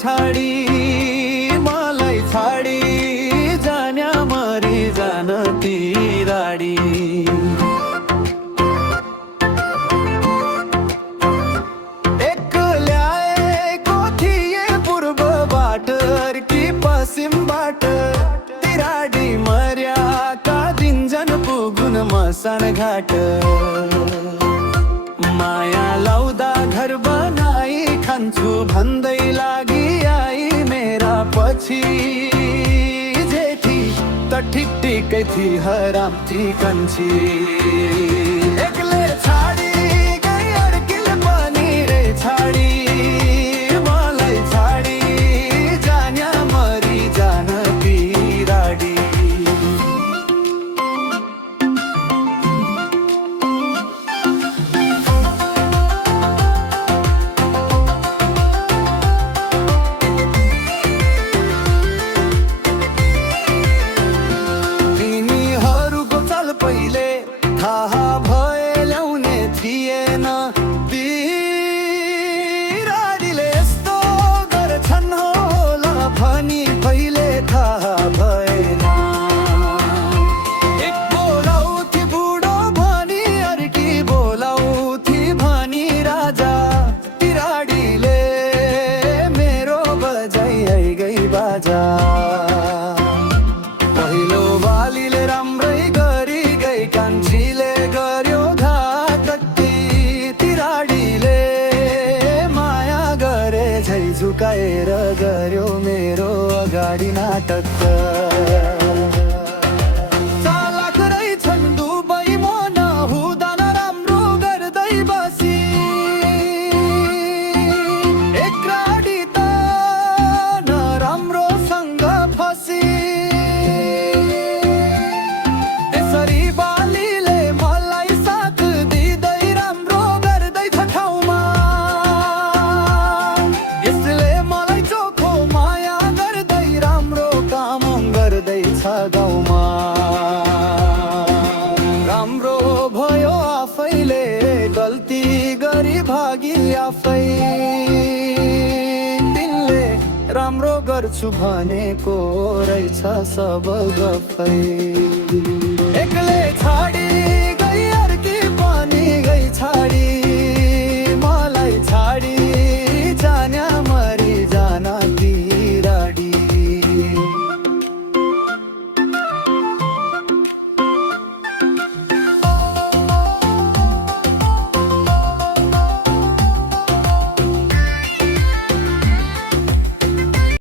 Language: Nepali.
छाडी मलाई छाडी जान्या मरी जान ती राडी। एक्ल्याएको थिए पूर्वबाट कि पश्चिमबाट ती राडी मर्याका दिनजन पुगुन मसान घाट। माया लाउँदा घर बनाई खान्छु भन्दै लागि आई मेरा पछि जेठी त ठिक ठिकै थी हराम थी कन्छी। एक्लै छाडी गई अड्किल पनि रे छाडी मलाई छाडी जान्या मरी जान ती राडी। पहिले थाहा भए ल्याउने थिएन ती राडीले यस्तो गर्छन् होला भनी पहिले थाहा भएन। एक बोलाउँथी बुढो भनी अर्की बोलाउँथी भनी राजा ती राडीले मेरो बजाइ गई बाजा। पहिलो बालीले राम्रै कान्छीले गर्यो घात ती राडीले माया गरे झै झुकाएर गर्यो मेरो अगाडि नाटक। चालाक रहेछन् दुवै म नहुँदा नराम्रो गर्दै बसी एक राडी त नराम्रोसँग फसी। गाउँमा राम्रो भयो आफैले गल्ती गरी भागी आफै तिनले राम्रो गर्छु भनेको रहेछ सब गफै। एक्लै छाडी